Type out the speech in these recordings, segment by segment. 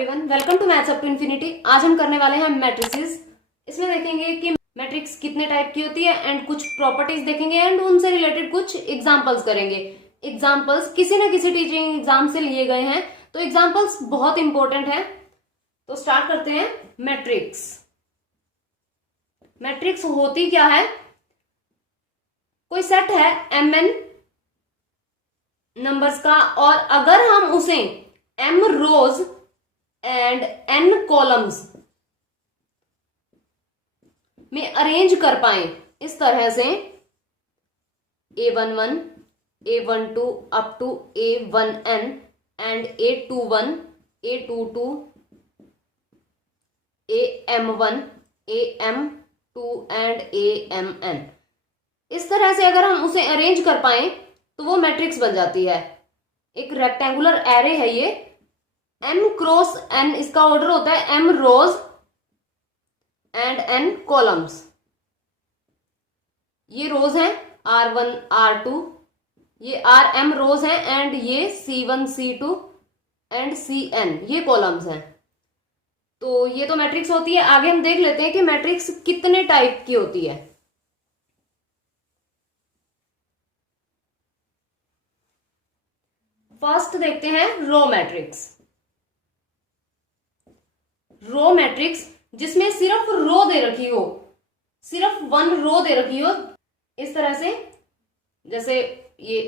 Everyone, welcome to maths up to infinity. आज हम करने वाले हैं मैट्रिसेस। इसमें देखेंगे कि मैट्रिक्स कितने टाइप की होती है एंड कुछ प्रॉपर्टीज देखेंगे एंड उनसे रिलेटेड कुछ एग्जांपल्स करेंगे। एग्जांपल्स किसी न किसी टीचिंग एग्जाम से लिए गए हैं, तो एग्जांपल्स बहुत इंपॉर्टेंट है। तो स्टार्ट करते हैं। मैट्रिक्स मैट्रिक्स होती क्या है? कोई सेट है mn नंबर्स का, और अगर हम उसे m rows and n columns में अरेंज कर पाए इस तरह से a11, a12 up to a1n and a21, a22, am1, am2 and amn, इस तरह से अगर हम उसे अरेंज कर पाए तो वो मैट्रिक्स बन जाती है। एक रेक्टेंगुलर एरे है ये, m क्रॉस n इसका ऑर्डर होता है, m rows and n columns. ये रोज हैं r1 r2, ये rm रोज हैं एंड ये c1 c2 एंड cn ये कॉलम्स हैं। तो ये तो मैट्रिक्स होती है। आगे हम देख लेते हैं कि मैट्रिक्स कितने टाइप की होती है। फर्स्ट देखते हैं रो मैट्रिक्स। रो मैट्रिक्स जिसमें सिर्फ रो दे रखी हो, सिर्फ वन रो दे रखी हो, इस तरह से। जैसे ये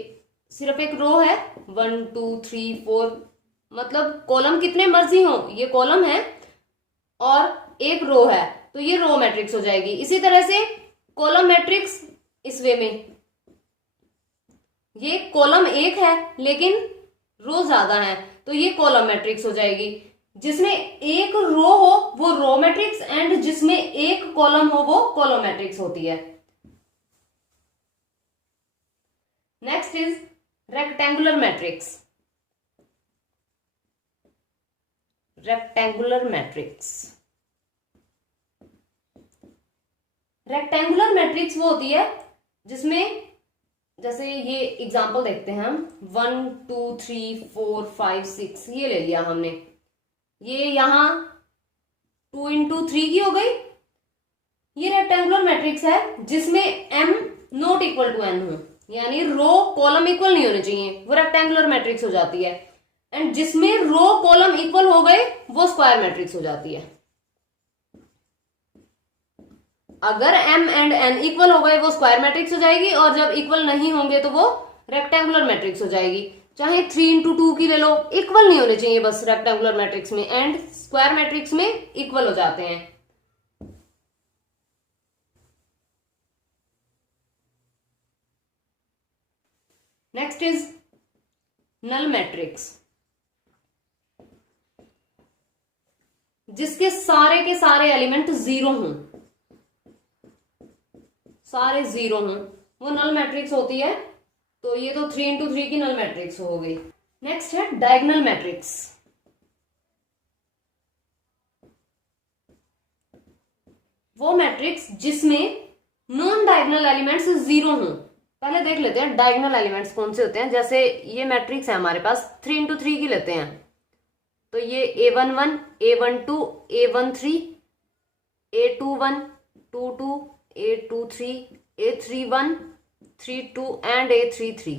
सिर्फ एक रो है 1 2 3 4, मतलब कॉलम कितने मर्जी हो, ये कॉलम है और एक रो है, तो ये रो मैट्रिक्स हो जाएगी। इसी तरह से कॉलम मैट्रिक्स इस वे में, ये कॉलम एक है लेकिन रो ज्यादा है, तो ये कॉलम मैट्रिक्स हो जाएगी। जिसमें एक रो हो वो रो मैट्रिक्स एंड जिसमें एक कॉलम हो वो कॉलम मैट्रिक्स होती है। Next is rectangular matrix. Rectangular matrix rectangular matrix वो होती है जिसमें, जैसे ये एग्जांपल देखते हैं हम, 1 2 3 4 5 6 ये ले लिया हमने। ये यहां 2 इंटू 3 की हो गई। ये रेक्टेंगुलर मैट्रिक्स है जिसमें m not equal to n हो, यानी रो कॉलम इक्वल नहीं होने चाहिए, वो रेक्टेंगुलर मैट्रिक्स हो जाती है। एंड जिसमें रो कॉलम इक्वल हो गए वो स्क्वायर मैट्रिक्स हो जाती है। अगर m एंड n इक्वल हो गए वो स्क्वायर मैट्रिक्स हो जाएगी, और जब इक्वल नहीं होंगे तो वो रेक्टेंगुलर मैट्रिक्स हो जाएगी। चाहे 3 इंटू 2 की ले लो, इक्वल नहीं होने चाहिए बस रेक्टेंगुलर मैट्रिक्स में, एंड स्क्वायर मैट्रिक्स में इक्वल हो जाते हैं। नेक्स्ट इज नल मैट्रिक्स, जिसके सारे के सारे एलिमेंट जीरो हों, सारे जीरो हों, वो नल मैट्रिक्स होती है। तो ये तो 3 इंटू 3 की नल मैट्रिक्स हो गई। नेक्स्ट है डायगोनल मैट्रिक्स। वो मैट्रिक्स जिसमें नॉन डायगोनल एलिमेंट्स जीरो हों। पहले देख लेते हैं डायगोनल एलिमेंट्स कौन से होते हैं। जैसे ये मैट्रिक्स है हमारे पास, 3 इंटू 3 की लेते हैं, तो ये a11, a12, a13, a21, 22, a23, a31, 32 and a33।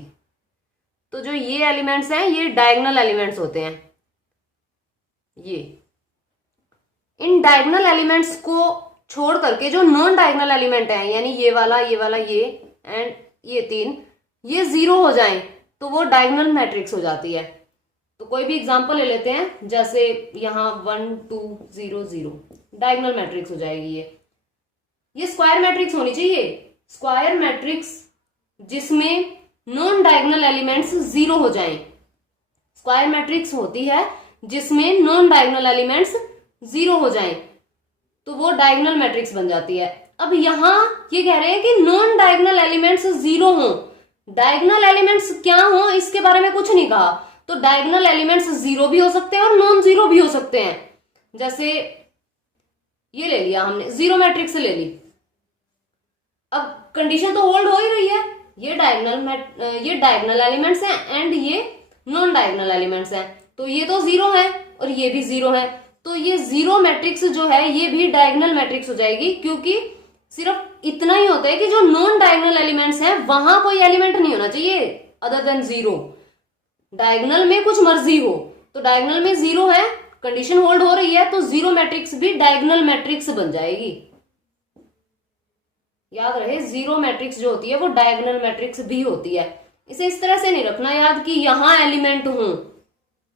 तो जो ये एलिमेंट्स हैं ये डायगोनल एलिमेंट्स होते हैं। ये इन डायगोनल एलिमेंट्स को छोड़ करके जो नॉन डायगोनल एलिमेंट है, यानी ये वाला ये एंड ये तीन, ये जीरो हो जाएं तो वो डायगोनल मैट्रिक्स हो जाती है। तो कोई भी एग्जांपल ले लेते हैं, जैसे यहां 1 2 0 0, डायगोनल मैट्रिक्स हो जाएगी ये स्क्वायर मैट्रिक्स होनी चाहिए। स्क्वायर मैट्रिक्स जिसमें नॉन डायगोनल एलिमेंट्स जीरो हो जाएं, स्क्वायर मैट्रिक्स होती है जिसमें नॉन डायगोनल एलिमेंट्स जीरो हो जाएं, तो वो डायगोनल मैट्रिक्स बन जाती है। अब यहां ये कह रहे हैं कि नॉन डायगोनल एलिमेंट्स जीरो हों। डायगोनल एलिमेंट्स क्या हों इसके बारे में कुछ नहीं कहा, तो डायगोनल एलिमेंट्स जीरो भी हो सकते हैं और नॉन जीरो भी हो सकते हैं। जैसे ये ले लिया हमने, जीरो मैट्रिक्स ले ली। अब कंडीशन तो होल्ड हो ही रही है, ये डायगोनल एलिमेंट्स हैं एंड ये नॉन डायगोनल एलिमेंट्स हैं। तो ये तो जीरो है और ये भी जीरो है, तो ये जीरो मैट्रिक्स जो है ये भी डायगोनल मैट्रिक्स हो जाएगी, क्योंकि सिर्फ इतना ही होता है कि जो नॉन डायगोनल एलिमेंट्स हैं वहां कोई एलिमेंट नहीं होना चाहिए अदर देन जीरो। डायगोनल में कुछ मर्जी हो, तो डायगोनल में जीरो है, कंडीशन होल्ड हो रही है, तो जीरो मैट्रिक्स भी डायगोनल मैट्रिक्स बन जाएगी। याद रहे, जीरो मैट्रिक्स जो होती है वो डायगोनल मैट्रिक्स भी होती है। इसे इस तरह से नहीं रखना याद कि यहां एलिमेंट हो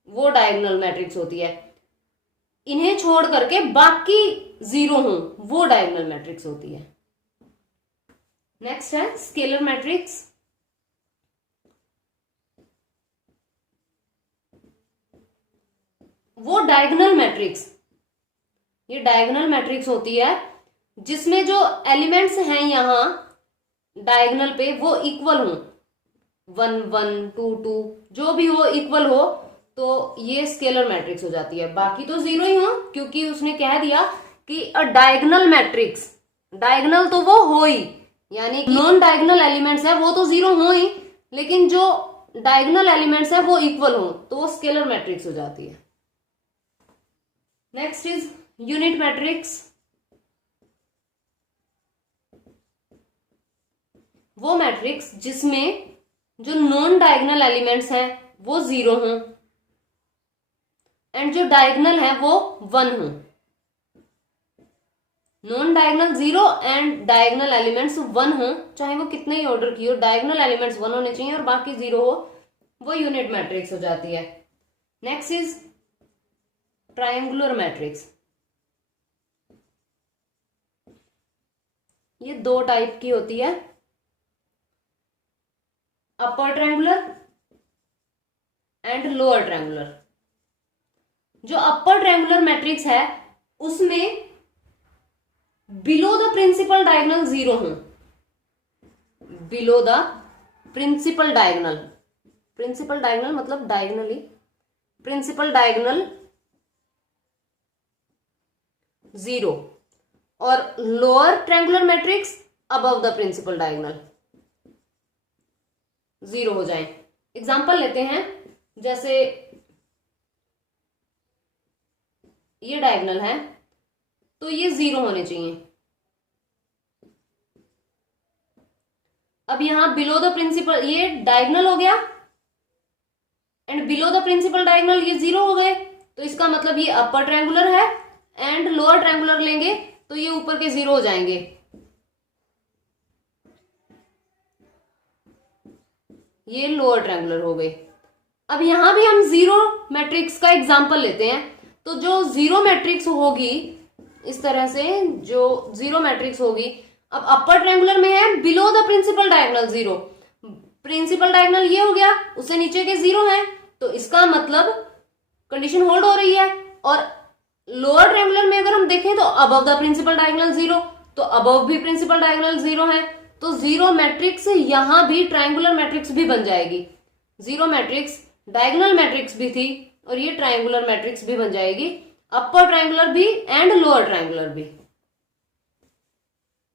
वो डायगोनल मैट्रिक्स होती है, इन्हें छोड़ करके बाकी जीरो हो वो डायगोनल मैट्रिक्स होती है। नेक्स्ट है स्केलर मैट्रिक्स। वो डायगोनल मैट्रिक्स, ये डायगोनल मैट्रिक्स होती है जिसमें जो एलिमेंट्स हैं यहां डायगोनल पे वो इक्वल हो, 1 1 2 2 जो भी हो इक्वल हो, तो ये स्केलर मैट्रिक्स हो जाती है। बाकी तो जीरो ही हो, क्योंकि उसने कह दिया कि अ डायगोनल मैट्रिक्स, डायगोनल तो वो हो ही, यानी नॉन डायगोनल एलिमेंट्स है वो तो जीरो हो ही, लेकिन जो डायगोनल एलिमेंट्स है वो इक्वल हो तो वो स्केलर मैट्रिक्स हो जाती है। Next is unit matrix. वो मैट्रिक्स जिसमें जो नॉन डायगोनल एलिमेंट्स हैं वो जीरो हों एंड जो डायगोनल है वो 1 हो। Non diagonal zero and diagonal elements 1 हो, चाहे वो कितने ही ऑर्डर की हो, डायगोनल एलिमेंट्स 1 होने चाहिए और बाकी जीरो हो, वो यूनिट मैट्रिक्स हो जाती है। Next is triangular matrix. ये 2 टाइप की होती है, upper triangular and lower triangular. जो अपर ट्रायंगुलर मैट्रिक्स है उसमें below the principal diagonal zero हो, below the principal diagonal, principal diagonal मतलब डायगोनली, प्रिंसिपल डायगोनल जीरो, और lower triangular matrix above the principal diagonal zero हो जाए। Example लेते हैं, जैसे ये डायगोनल है तो ये जीरो होने चाहिए। अब यहां बिलो द प्रिंसिपल, ये डायगोनल हो गया and below the principal diagonal ये जीरो हो गए, तो इसका मतलब ये अपर ट्रायंगुलर है एंड लोअर ट्रायंगुलर लेंगे तो ये ऊपर के जीरो हो जाएंगे। ये लोअर ट्रायंगुलर हो गए। अब यहां भी हम जीरो मैट्रिक्स का एग्जांपल लेते हैं, तो जो जीरो मैट्रिक्स होगी इस तरह से, जो जीरो मैट्रिक्स होगी, अब अपर ट्रायंगुलर में है below the principal diagonal zero, principal diagonal ये हो गया, उससे नीचे के जीरो है, तो इसका मतलब कंडीशन होल्ड हो रही है। और लोअर ट्रायंगुलर में अगर हम देखें तो above the principal diagonal zero, तो अबव भी प्रिंसिपल डायगोनल जीरो है, तो जीरो मैट्रिक्स यहां भी ट्रायंगुलर मैट्रिक्स भी बन जाएगी। जीरो मैट्रिक्स डायगोनल मैट्रिक्स भी थी और ये ट्रायंगुलर मैट्रिक्स भी बन जाएगी, अपर ट्रायंगुलर भी एंड लोअर ट्रायंगुलर भी।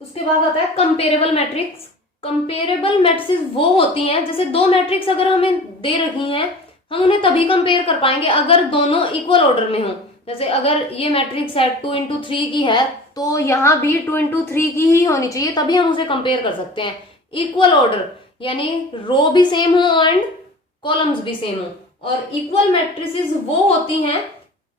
उसके बाद आता है कंपेरेबल मैट्रिक्स। कंपेरेबल मैट्रिक्स वो होती हैं, जैसे 2 मैट्रिक्स अगर हमें दे रही हैं, हम उन्हें तभी कंपेयर कर पाएंगे अगर दोनों इक्वल ऑर्डर में हो। जैसे अगर ये मैट्रिक्स है 2 into 3 की है, तो यहां भी 2 into 3 की ही होनी चाहिए, तभी हम उसे कंपेयर कर सकते हैं। इक्वल ऑर्डर यानी रो भी सेम हो एंड कॉलम्स भी सेम हो। और इक्वल मैट्रिसेस वो होती हैं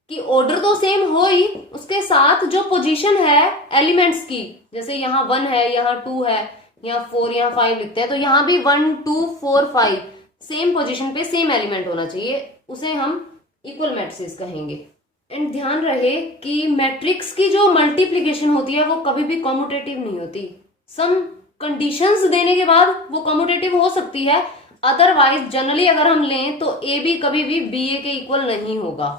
कि ऑर्डर तो सेम हो ही, उसके साथ जो पोजीशन है एलिमेंट्स की, जैसे यहाँ 1 है, यहाँ 2 है, यहाँ 4, यहाँ 5 लिखते हैं, तो यहाँ भी 1 2 4 5 सेम पोजीशन पे सेम एलिमेंट होना चाहिए, उसे हम इक्वल मैट्रिसेस कहेंगे। एंड ध्यान रहे कि मैट्रिक्स की जो मल्टीप्लीकेशन होती है वो कभी भी कॉम्यूटेटिव नहीं होती। सम कंडीशंस देने के बाद वो कॉम्यूटेटिव हो सकती है, अदरवाइज जनरली अगर हम लें तो ए बी कभी भी बी ए के इक्वल नहीं होगा,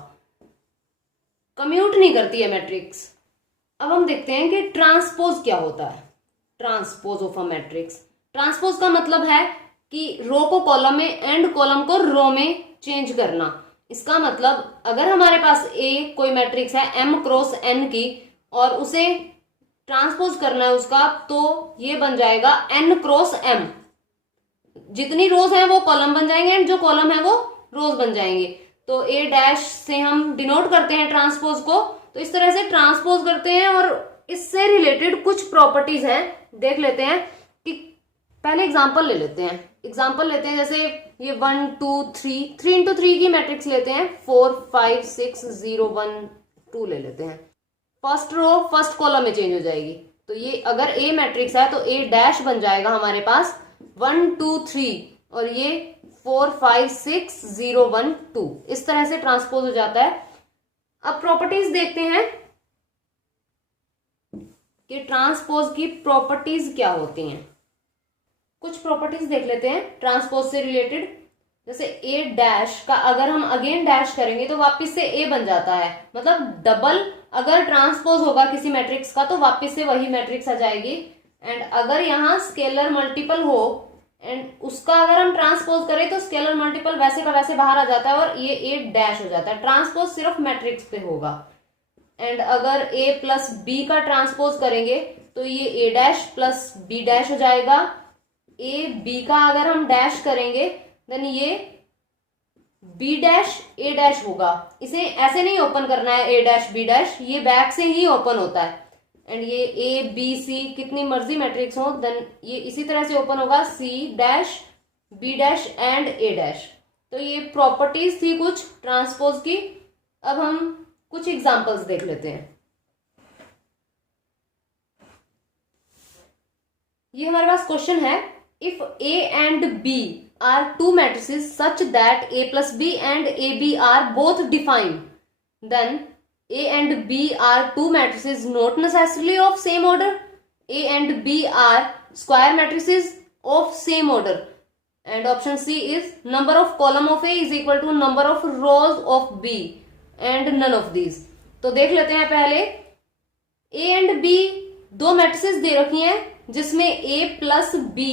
कम्यूट नहीं करती है मैट्रिक्स। अब हम देखते हैं कि ट्रांसपोज क्या होता है। Transpose of a matrix, transpose का मतलब है कि रो को कॉलम में एंड कॉलम को रो में चेंज करना। इसका मतलब अगर हमारे पास ए कोई मैट्रिक्स है m क्रॉस n की और उसे ट्रांसपोज करना है उसका, तो ये बन जाएगा n क्रॉस m। जितनी रोज हैं वो कॉलम बन जाएंगे एंड जो कॉलम है वो रोज बन जाएंगे। तो ए डैश से हम डिनोट करते हैं ट्रांसपोज को। तो इस तरह से ट्रांसपोज करते हैं और इससे रिलेटेड कुछ प्रॉपर्टीज हैं, देख लेते हैं कि पहले एग्जांपल ले लेते हैं। एग्जांपल लेते हैं जैसे ये 1 2 3 3 इंटू 3 की मैट्रिक्स लेते हैं, 4 5 6 0 1 2 ले लेते हैं। फर्स्ट रो फर्स्ट कॉलम में चेंज हो जाएगी। तो ये अगर ए मैट्रिक्स है तो ए डैश बन जाएगा हमारे पास 1 2 3 और ये 4 5 6 0 1 2, इस तरह से ट्रांसपोज हो जाता है। अब प्रॉपर्टीज देखते हैं कि ट्रांसपोज की प्रॉपर्टीज क्या होती हैं। कुछ प्रॉपर्टीज देख लेते हैं ट्रांसपोज से रिलेटेड। जैसे ए डैश का अगर हम अगेन डैश करेंगे तो वापस से ए बन जाता है, मतलब डबल अगर ट्रांसपोज होगा किसी मैट्रिक्स का तो वापस से वही मैट्रिक्स आ जाएगी। एंड अगर यहाँ स्केलर मल्टीपल हो एंड उसका अगर हम ट्रांसपोज करें तो स्केलर मल्टीपल वैसे का वैसे बाहर आ जाता है और ये ए डैश हो जाता है। ट्रांसपोज सिर्फ मैट्रिक्स पे होगा। एंड अगर ए प्लस बी का ट्रांसपोज करेंगे तो ये ए डैश प्लस बी डैश हो जाएगा। ए बी का अगर हम डैश करेंगे देन ये बी डैश ए डैश होगा। इसे ऐसे नहीं ओपन करना है ए डैश बी डैश, ये बैक से ही ओपन होता है। एंड ये ए बी सी कितनी मर्जी मैट्रिक्स हो देन ये इसी तरह से ओपन होगा, C dash B dash and A dash. तो ये प्रॉपर्टीज थी कुछ ट्रांसपोज की। अब हम कुछ एग्जांपल्स देख लेते हैं। ये हमारे पास क्वेश्चन है, if A and B are two matrices such that A plus B and A B are both defined, then A and B are two matrices not necessarily of same order. A and B are square matrices of same order. And option C is number of column of A is equal to number of rows of B and none of these. तो देख लेते हैं पहले A and B दो matrices दे रखी हैं जिसमें A plus B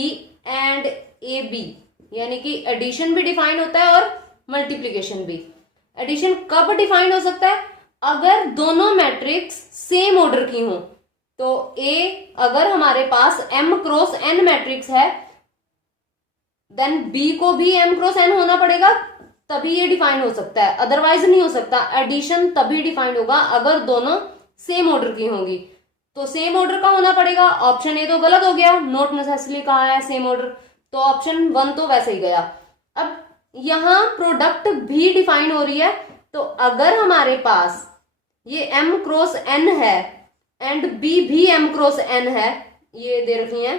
and A B यानी कि एडिशन भी डिफाइन होता है और मल्टीप्लीकेशन भी। एडिशन कब डिफाइन हो सकता है? अगर दोनों मैट्रिक्स सेम ऑर्डर की हो। तो ए अगर हमारे पास m क्रॉस n मैट्रिक्स है देन बी को भी m क्रॉस n होना पड़ेगा, तभी ये डिफाइन हो सकता है, अदरवाइज नहीं हो सकता। एडिशन तभी डिफाइंड होगा अगर दोनों सेम ऑर्डर की होंगी। तो सेम ऑर्डर का होना पड़ेगा। ऑप्शन ए तो गलत हो गया, नॉट नेसेसरली कहा है सेम ऑर्डर, तो ऑप्शन 1 तो वैसे ही गया। अब यहां प्रोडक्ट भी डिफाइन हो रही है, तो अगर हमारे पास ये m क्रॉस n है एंड b भी m क्रॉस n है, ये दे रखी है,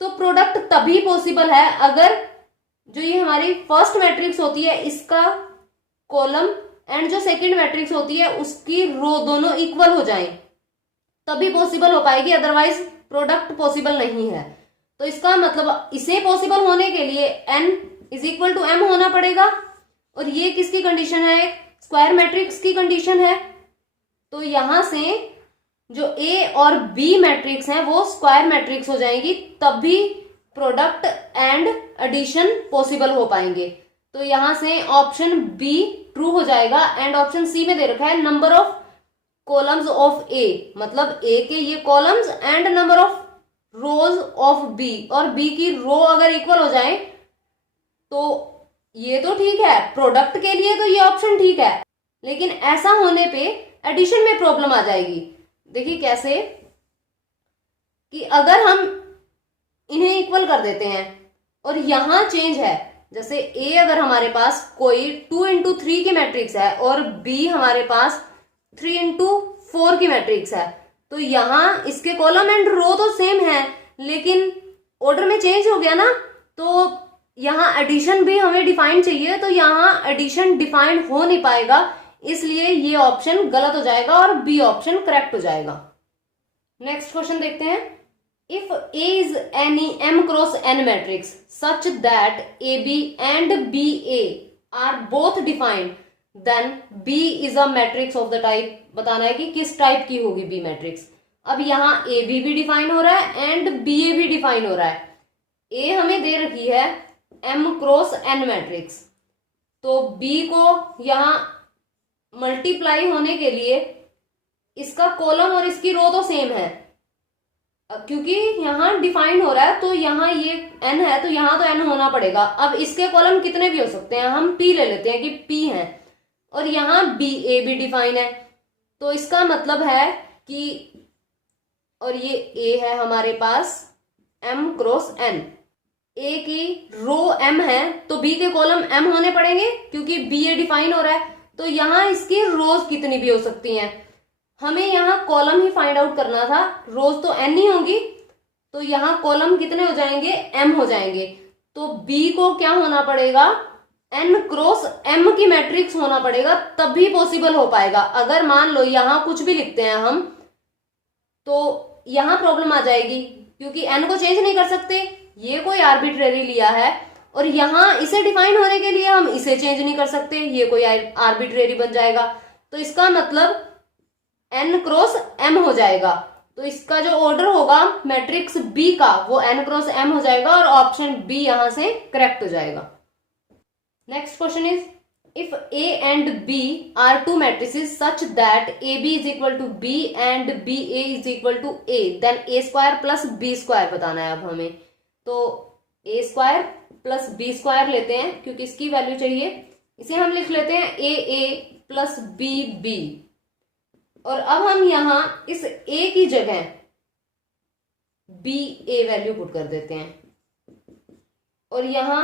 तो प्रोडक्ट तभी पॉसिबल है अगर जो ये हमारी फर्स्ट मैट्रिक्स होती है इसका कॉलम एंड जो सेकंड मैट्रिक्स होती है उसकी रो दोनों इक्वल हो जाएं, तभी पॉसिबल हो पाएगी, अदरवाइज प्रोडक्ट पॉसिबल नहीं है। तो इसका मतलब इसे पॉसिबल होने के लिए n is equal to m होना पड़ेगा। और ये किसकी कंडीशन है? एक स्क्वायर मैट्रिक्स की कंडीशन है। तो यहां से जो A और B मैट्रिक्स हैं वो स्क्वायर मैट्रिक्स हो जाएंगी, तभी प्रोडक्ट एंड एडिशन पॉसिबल हो पाएंगे। तो यहां से ऑप्शन B ट्रू हो जाएगा। एंड ऑप्शन C में दे रखा है number of columns of A, मतलब A के ये columns and number of rose of B, और B की रो अगर इक्वल हो जाए तो ये तो ठीक है, प्रोडक्ट के लिए तो ये ऑप्शन ठीक है, लेकिन ऐसा होने पे एडिशन में प्रॉब्लम आ जाएगी। देखिए कैसे, कि अगर हम इन्हें इक्वल कर देते हैं और यहां चेंज है, जैसे A अगर हमारे पास कोई 2 इंटू 3 की मैट्रिक्स है और B हमारे पास 3 इंटू 4 की मैट्रिक्स है, तो यहां इसके कॉलम एंड रो तो सेम है लेकिन ऑर्डर में चेंज हो गया ना, तो यहां एडिशन भी हमें डिफाइन चाहिए, तो यहां एडिशन डिफाइन हो नहीं पाएगा, इसलिए ये ऑप्शन गलत हो जाएगा और बी ऑप्शन करेक्ट हो जाएगा। नेक्स्ट क्वेश्चन देखते हैं, if A is any m cross n matrix such that AB and BA are both defined, then B is a matrix of the type. बताना है कि किस टाइप की होगी B मैट्रिक्स। अब यहाँ AB भी डिफाइन हो रहा है एंड BA भी डिफाइन हो रहा है। A हमें दे रखी है m क्रॉस n मैट्रिक्स, तो B को यहाँ मल्टीप्लाई होने के लिए इसका कॉलम और इसकी रो तो सेम है, क्योंकि यहाँ डिफाइन हो रहा है तो यहाँ ये n है तो यहाँ तो n होना पड़ेगा। अब इसके कॉलम कितने भी हो सकते हैं, हम p ले लेते हैं कि p है, और यहाँ b a भी डिफाइन है, तो इसका मतलब है कि, और ये a है हमारे पास m क्रॉस n, a की रो m है तो b के कॉलम m होने पड़ेंगे क्योंकि b a डिफाइन हो रहा है। तो यहाँ इसकी रोज कितनी भी हो सकती हैं, हमें यहाँ कॉलम ही फाइंड आउट करना था, रोज तो n ही होंगी, तो यहाँ कॉलम कितने हो जाएंगे, m हो जाएंगे। तो b को क्या होना पड़ेगा, n क्रॉस m की मैट्रिक्स होना पड़ेगा, तभी पॉसिबल हो पाएगा। अगर मान लो यहाँ कुछ भी लिखते हैं हम तो यहाँ प्रॉब्लम आ जाएगी क्योंकि n को चेंज नहीं कर सकते, ये कोई आर्बिट्रेरी लिया है, और यहाँ इसे डिफाइन होने के लिए हम इसे चेंज नहीं कर सकते, ये कोई आर्बिट्रेरी बन जाएगा। तो इसका मतलब n क्रॉस m हो जाएगा। तो इसका जो ऑर्डर होगा मैट्रिक्स B का वो n क्रॉस m हो जाएगा और ऑप्शन B यहां से करेक्ट हो जाएगा। Next question is if A and B are two matrices such that AB is equal to B and BA is equal to A, then A square plus B square बताना है अब हमें। तो A square plus B square लेते हैं क्योंकि इसकी value चाहिए, इसे हम लिख लेते हैं AA plus BB, और अब हम यहां इस A की जगह BA वैल्यू पुट कर देते हैं और यहां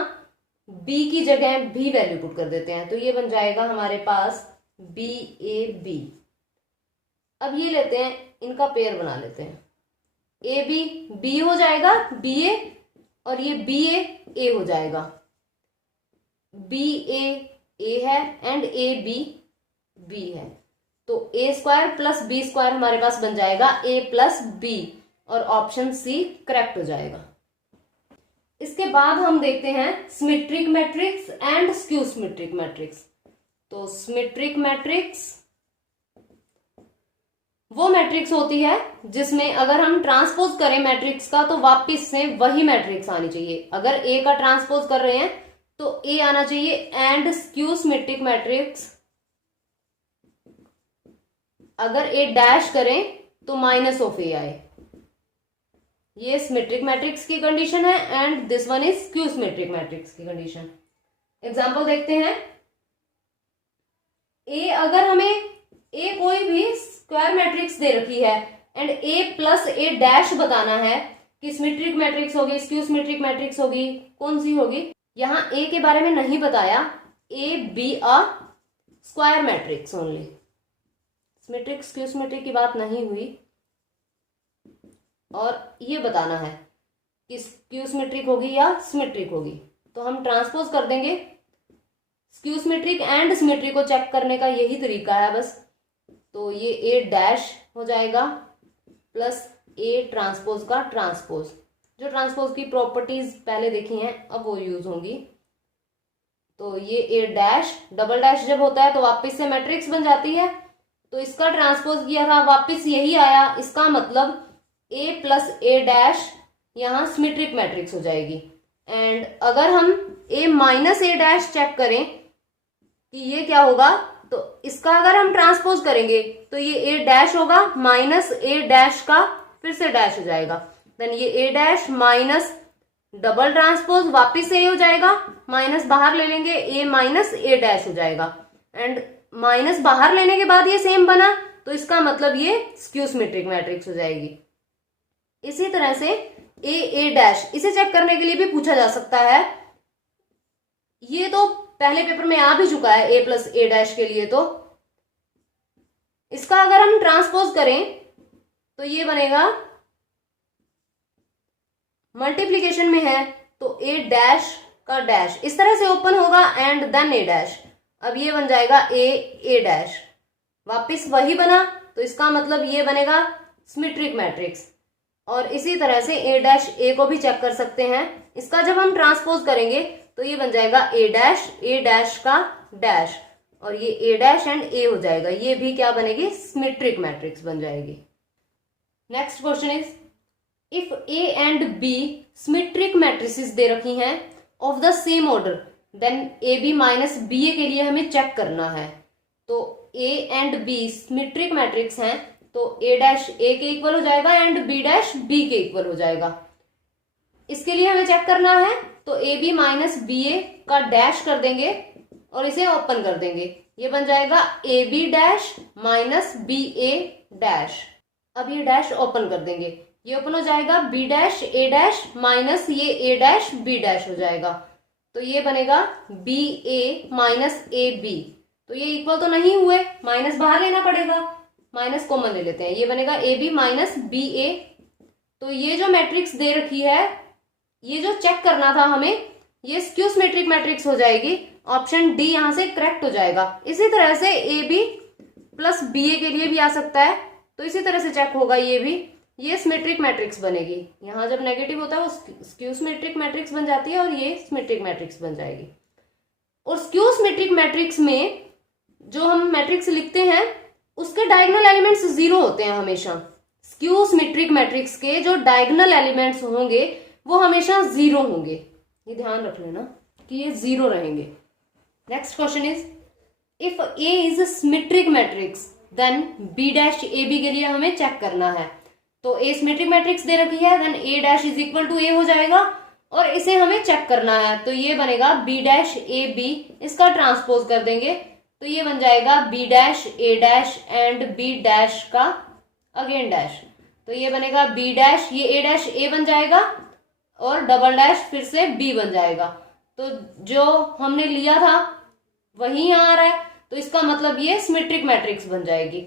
B की जगह B वैल्यू पुट कर देते हैं, तो ये बन जाएगा हमारे पास BAB। अब ये लेते हैं, इनका पेयर बना लेते हैं, AB B हो जाएगा BA, और ये BA A हो जाएगा, BA A है एंड AB B है। तो A square plus B square हमारे पास बन जाएगा A प्लस B, और ऑप्शन C करेक्ट हो जाएगा। इसके बाद हम देखते हैं symmetric matrix and skew symmetric matrix. तो सिमेट्रिक मैट्रिक्स वो मैट्रिक्स होती है जिसमें अगर हम ट्रांसपोज करें मैट्रिक्स का तो वापस से वही मैट्रिक्स आनी चाहिए। अगर A का ट्रांसपोज कर रहे हैं तो A आना चाहिए, एंड स्क्यू सिमेट्रिक मैट्रिक्स अगर A डैश करें तो माइनस ऑफ A आए। ये सिमेट्रिक मैट्रिक्स की कंडीशन है and this one is skew symmetric matrix की कंडीशन। एग्जांपल देखते हैं। A अगर हमें A कोई भी स्क्वायर मैट्रिक्स दे रखी है and A plus A dash बताना है कि सिमेट्रिक मैट्रिक्स होगी, स्क्यू सिमेट्रिक मैट्रिक्स होगी, कौन सी होगी। यहां A के बारे में नहीं बताया, A be a square matrix only, symmetric skew symmetric की बात नहीं हुई। और ये बताना है कि स्क्यू सिमेट्रिक होगी या सिमेट्रिक होगी, तो हम ट्रांसपोज कर देंगे। स्क्यू सिमेट्रिक एंड सिमेट्रिक को चेक करने का यही तरीका है बस। तो ये A डैश हो जाएगा प्लस A ट्रांसपोज का ट्रांसपोज, जो ट्रांसपोज की प्रॉपर्टीज पहले देखी हैं अब वो यूज होंगी। तो ये A डैश डबल डैश जब होता है तो वापस से मैट्रिक्स बन जाती है, तो इसका ट्रांसपोज किया था वापस यही आया, इसका मतलब A प्लस A डैश यहाँ सिमेट्रिक मैट्रिक्स हो जाएगी। एंड अगर हम A minus A dash check करें कि ये क्या होगा, तो इसका अगर हम ट्रांसपोज करेंगे तो ये A डैश होगा माइनस A डैश का फिर से डैश हो जाएगा, देन ये A dash minus double transpose वापिस से A हो जाएगा, माइनस बाहर ले लेंगे A माइनस A डैश हो जाएगा, एंड माइनस बाहर लेने के बाद ये सेम बना तो इसका मतलब ये स्क्यू सिमेट्रिक मैट्रिक्स हो जाएगी। इसी तरह से A डैश, इसे चेक करने के लिए भी पूछा जा सकता है, ये तो पहले पेपर में आ भी चुका है A प्लस A डैश के लिए। तो इसका अगर हम ट्रांसपोज करें तो ये बनेगा, मल्टीप्लीकेशन में है तो A डैश का डैश इस तरह से ओपन होगा एंड देन A डैश, अब ये बन जाएगा A डैश, वापिस वही बना, तो इसका मतलब ये बनेगा सिमेट्रिक मैट्रिक्स। और इसी तरह से A डैश A को भी चेक कर सकते हैं, इसका जब हम ट्रांसपोज करेंगे तो ये बन जाएगा A डैश का डैश, और ये A डैश एंड A हो जाएगा, ये भी क्या बनेगी, सिमेट्रिक मैट्रिक्स बन जाएगी। Next question is if A and B symmetric matrices दे रखी हैं of the same order then AB minus BA के लिए हमें चेक करना है। तो A and B symmetric matrix हैं तो ए डैश ए के इक्वल हो जाएगा एंड बी डैश बी के इक्वल हो जाएगा। इसके लिए हमें चेक करना है, तो A B minus B A का डैश कर देंगे और इसे ओपन कर देंगे। ये बन जाएगा A B dash minus B A dash. अब ये डैश ओपन कर देंगे, ये ओपन हो जाएगा B dash A dash minus ये ए डैश बी डैश हो जाएगा। तो ये बनेगा B A minus A B. तो ये इक्वल तो नहीं हुए, माइनस बाहर लेना पड़ेगा, माइनस कॉमन ले लेते हैं। ये बनेगा ए बी माइनस बी ए। तो ये जो मैट्रिक्स दे रखी है, ये जो चेक करना था हमें, ये स्क्यू सिमेट्रिक मैट्रिक्स हो जाएगी। ऑप्शन डी यहां से करेक्ट हो जाएगा। इसी तरह से ए बी प्लस बी ए के लिए भी आ सकता है, तो इसी तरह से चेक होगा ये भी। ये सिमेट्रिक मैट्रिक्स बनेगी। यहाँ जब नेगेटिव होता है वो स्क्यू सिमेट्रिक मैट्रिक्स बन जाती है और ये सिमेट्रिक मैट्रिक्स बन जाएगी। और स्क्यू सिमेट्रिक मैट्रिक्स में जो हम मैट्रिक्स लिखते हैं उसके डायगोनल एलिमेंट्स 0 होते हैं हमेशा। स्क्यू सिमेट्रिक मैट्रिक्स के जो डायगोनल एलिमेंट्स होंगे वो हमेशा 0 होंगे। ये ध्यान रख लेना कि ये 0 रहेंगे। Next question is, if A is a symmetric matrix then B dash A B के लिए हमें चेक करना है। तो ए सिमेट्रिक मैट्रिक्स दे रखी है, then A dash is equal to A हो जाएगा और इसे हमें चेक करना है। तो ये बनेगा बी डैश ए बी, इसका ट्रांसपोज कर देंगे तो ये बन जाएगा B dash A dash and B dash का अगेन डैश। तो ये बनेगा बी डैश, ये ए डैश ए बन जाएगा और डबल डैश फिर से बी बन जाएगा। तो जो हमने लिया था वही यहाँ आ रहा है, तो इसका मतलब ये सिमेट्रिक मैट्रिक्स बन जाएगी।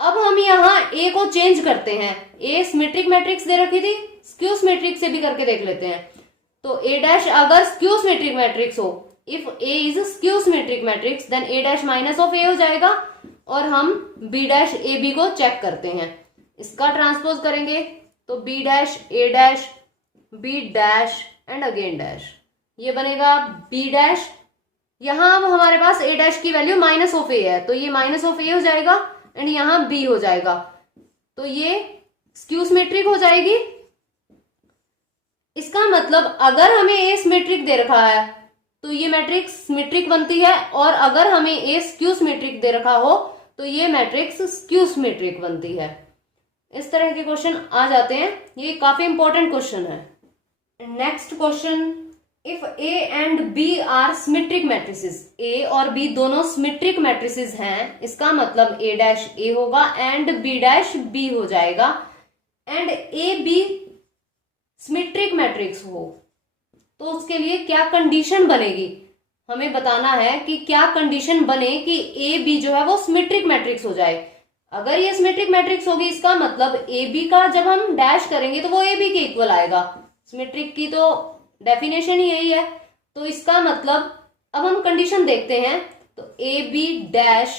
अब हम यहाँ ए को चेंज करते हैं। ए सिमेट्रिक मैट्रिक्स दे रखी थी, स्क्यू सिमेट्रिक से भी करके देख लेते हैं। तो ए डैश अगर स्क्यू सिमेट्रिक मैट्रिक्स हो, if A is skew symmetric matrix then A dash minus of A हो जाएगा और हम बी डैश ए बी को चेक करते हैं। इसका ट्रांसपोज करेंगे तो B dash A dash B dash and again dash. ये बनेगा बी डैश, यहां अब हमारे पास ए डैश की वैल्यू माइनस ऑफ ए है तो ये माइनस ऑफ ए हो जाएगा एंड यहां बी हो जाएगा। तो ये स्क्यू सिमेट्रिक हो जाएगी। इसका मतलब अगर हमें ए सिमेट्रिक दे रखा है तो ये मैट्रिक्स सिमेट्रिक बनती है, और अगर हमें ए स्क्यू सिमेट्रिक दे रखा हो तो ये मैट्रिक्स स्क्यू सिमेट्रिक बनती है। इस तरह के क्वेश्चन आ जाते हैं, ये काफी इंपॉर्टेंट क्वेश्चन है। Next question, if A and B are symmetric matrices, A और बी दोनों सिमेट्रिक मैट्रिसेस हैं, इसका मतलब ए डैश ए होगा एंड बी डैश बी हो जाएगा। And A B symmetric matrix हो तो उसके लिए क्या कंडीशन बनेगी, हमें बताना है कि क्या कंडीशन बने कि ए बी जो है वो सिमेट्रिक मैट्रिक्स हो जाए। अगर ये सिमेट्रिक मैट्रिक्स होगी इसका मतलब ए बी का जब हम डैश करेंगे तो वो ए बी के इक्वल आएगा। सिमेट्रिक की तो डेफिनेशन ही यही है। तो इसका मतलब अब हम कंडीशन देखते हैं, तो ए बी डैश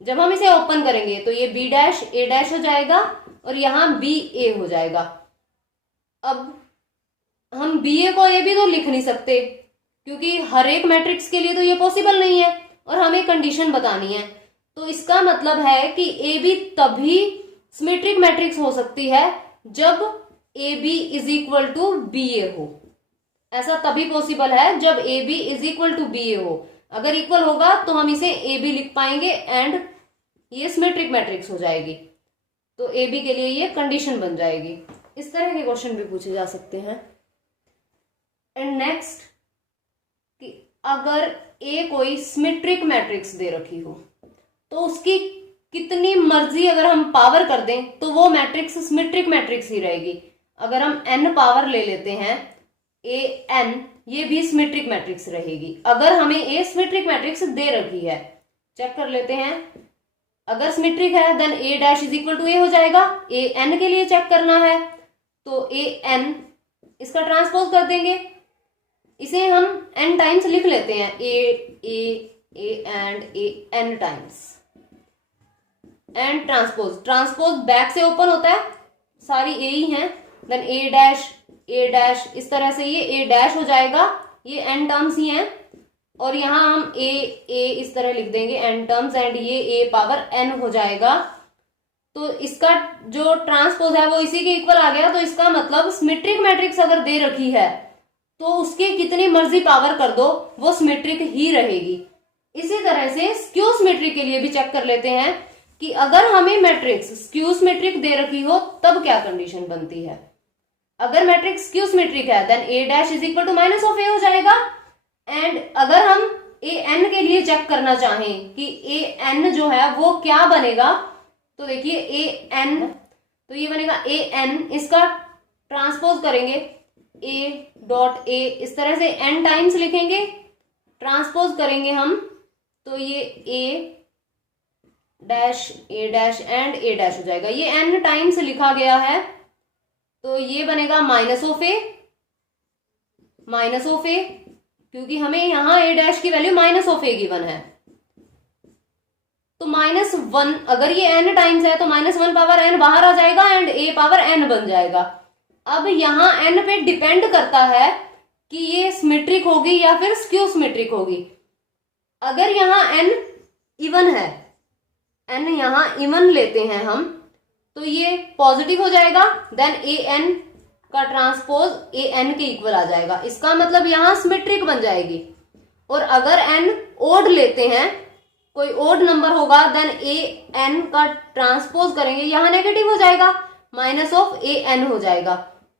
जब हम इसे ओपन करेंगे तो ये बी डैश ए डैश हो जाएगा और यहां बी ए हो जाएगा। अब हम बी ए को ए बी तो लिख नहीं सकते क्योंकि हर एक मैट्रिक्स के लिए तो ये पॉसिबल नहीं है और हमें कंडीशन बतानी है। तो इसका मतलब है कि ए बी तभी सिमेट्रिक मैट्रिक्स हो सकती है जब A B is equal to B A हो। ऐसा तभी पॉसिबल है जब A B is equal to B A हो। अगर इक्वल होगा तो हम इसे ए बी लिख पाएंगे एंड ये सिमेट्रिक मैट्रिक्स हो जाएगी। तो ए बी के लिए ये कंडीशन बन जाएगी। इस तरह के क्वेश्चन भी पूछे जा सकते हैं। एंड नेक्स्ट, कि अगर ए कोई सिमेट्रिक मैट्रिक्स दे रखी हो तो उसकी कितनी मर्जी अगर हम पावर कर दें तो वो मैट्रिक्स सिमेट्रिक मैट्रिक्स ही रहेगी। अगर हम n पावर ले लेते हैं ए एन, ये भी सिमेट्रिक मैट्रिक्स रहेगी अगर हमें ए सिमेट्रिक मैट्रिक्स दे रखी है। चेक कर लेते हैं, अगर सिमेट्रिक है then A dash is equal to A हो जाएगा। ए एन के लिए चेक करना है तो ए एन, इसका ट्रांसपोज कर देंगे, इसे हम n टाइम्स लिख लेते हैं, A and A N times and transpose back से ओपन होता है, सारी ए ही हैं, देन ए डैश इस तरह से ये ए डैश हो जाएगा। ये n टर्म्स ही हैं और यहाँ हम ए इस तरह लिख देंगे n टर्म्स एंड ये ए पावर n हो जाएगा। तो इसका जो ट्रांसपोज है वो इसी के इक्वल आ गया। तो इसका मतलब सिमेट्रिक मैट्रिक्स अगर दे रखी है तो उसकी कितनी मर्जी पावर कर दो वो सिमेट्रिक ही रहेगी। इसी तरह से स्क्यू सिमेट्रिक के लिए भी चेक कर लेते हैं। कि अगर हमें मैट्रिक्स स्क्यू सिमेट्रिक दे रखी हो तब क्या कंडीशन बनती है। अगर मैट्रिक्स स्क्यू सिमेट्रिक है then A dash is equal to minus of A हो जाएगा। एंड अगर हम ए एन के लिए चेक करना चाहें कि ए एन जो है वो क्या बनेगा, तो देखिए ए एन, तो ये बनेगा ए एन, इसका ट्रांसपोज करेंगे ए डॉट ए, इस तरह से एन टाइम्स लिखेंगे, ट्रांसपोज करेंगे हम, तो ये ए डैश एंड ए डैश हो जाएगा। ये एन टाइम्स लिखा गया है तो ये बनेगा माइनस ऑफ ए, क्योंकि हमें यहां ए डैश की value minus of A given है। तो -1, अगर ये n टाइम्स है तो -1 पावर n बाहर आ जाएगा एंड a पावर n बन जाएगा। अब यहां n पे डिपेंड करता है कि ये सिमेट्रिक होगी या फिर स्क्यू सिमेट्रिक होगी। अगर यहां n इवन है, n यहां इवन लेते हैं हम, तो ये पॉजिटिव हो जाएगा, देन ए एन का ट्रांसपोज ए एन के इक्वल आ जाएगा, इसका मतलब यहां सिमेट्रिक बन जाएगी। और अगर n ओड लेते हैं, कोई ओड नंबर होगा, देन ए एन का ट्रांसपोज करेंगे, यहां नेगेटिव हो जाएगा, माइनस ऑफ ए एन हो जाएगा,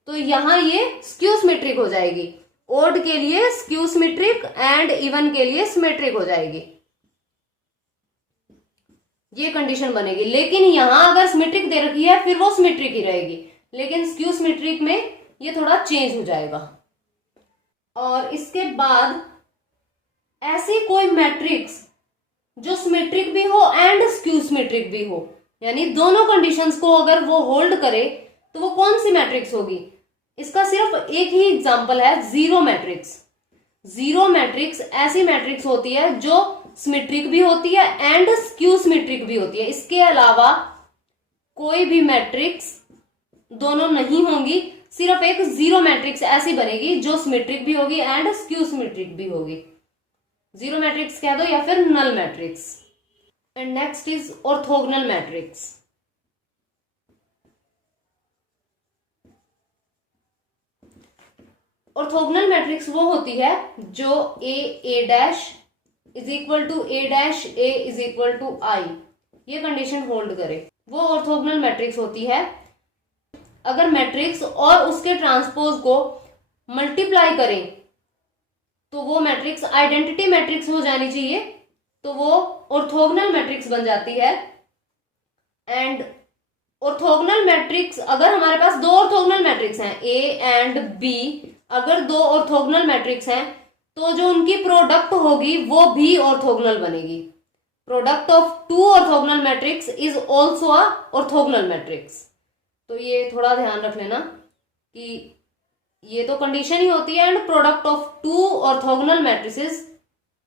तो यहां ये स्क्यू सिमेट्रिक हो जाएगी। ओड के लिए स्क्यू सिमेट्रिक एंड इवन के लिए सिमेट्रिक हो जाएगी, ये कंडीशन बनेगी। लेकिन यहां अगर सिमेट्रिक दे रखी है फिर वो सिमेट्रिक ही रहेगी, लेकिन स्क्यू सिमेट्रिक में ये थोड़ा चेंज हो जाएगा। और इसके बाद ऐसी कोई मैट्रिक्स जो सिमेट्रिक भी हो एंड स्क्यू सिमेट्रिक भी हो, यानी दोनों कंडीशंस को अगर वो होल्ड करे तो वो कौन सी मैट्रिक्स होगी। इसका सिर्फ एक ही एग्जांपल है, जीरो मैट्रिक्स। जीरो मैट्रिक्स ऐसी मैट्रिक्स होती है जो सिमेट्रिक भी होती है एंड स्क्यू सिमेट्रिक भी होती है। इसके अलावा कोई भी मैट्रिक्स दोनों नहीं होंगी, सिर्फ एक जीरो मैट्रिक्स ऐसी बनेगी जो सिमेट्रिक भी होगी एंड स्क्यू सिमेट्रिक भी होगी। जीरो मैट्रिक्स कह दो या फिर null matrix. And next is orthogonal matrix. Orthogonal matrix वो होती है जो A dash is equal to A dash A is equal to I, ये कंडीशन होल्ड करे, वो ऑर्थोगोनल मैट्रिक्स होती है। अगर मैट्रिक्स और उसके ट्रांसपोज को मल्टीप्लाई करें तो वो मैट्रिक्स आइडेंटिटी मैट्रिक्स हो जानी चाहिए, तो वो ऑर्थोगोनल मैट्रिक्स बन जाती है। एंड ऑर्थोगोनल मैट्रिक्स, अगर हमारे पास दो ऑर्थोगोनल मैट्रिक्स हैं ए एंड बी, अगर दो ऑर्थोगोनल मैट्रिक्स हैं तो जो उनकी प्रोडक्ट होगी वो भी ऑर्थोगोनल बनेगी। Product of two orthogonal matrix is also a orthogonal matrix. तो ये थोड़ा ध्यान रख लेना कि ये तो कंडीशन ही होती है, and product of two orthogonal matrices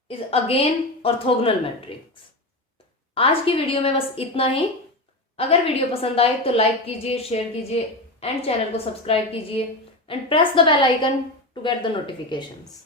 is again orthogonal matrix. आज की वीडियो में बस इतना ही। अगर वीडियो पसंद आए तो लाइक कीजिए, शेयर कीजिए एंड चैनल को सब्सक्राइब कीजिए and press the bell icon to get the notifications.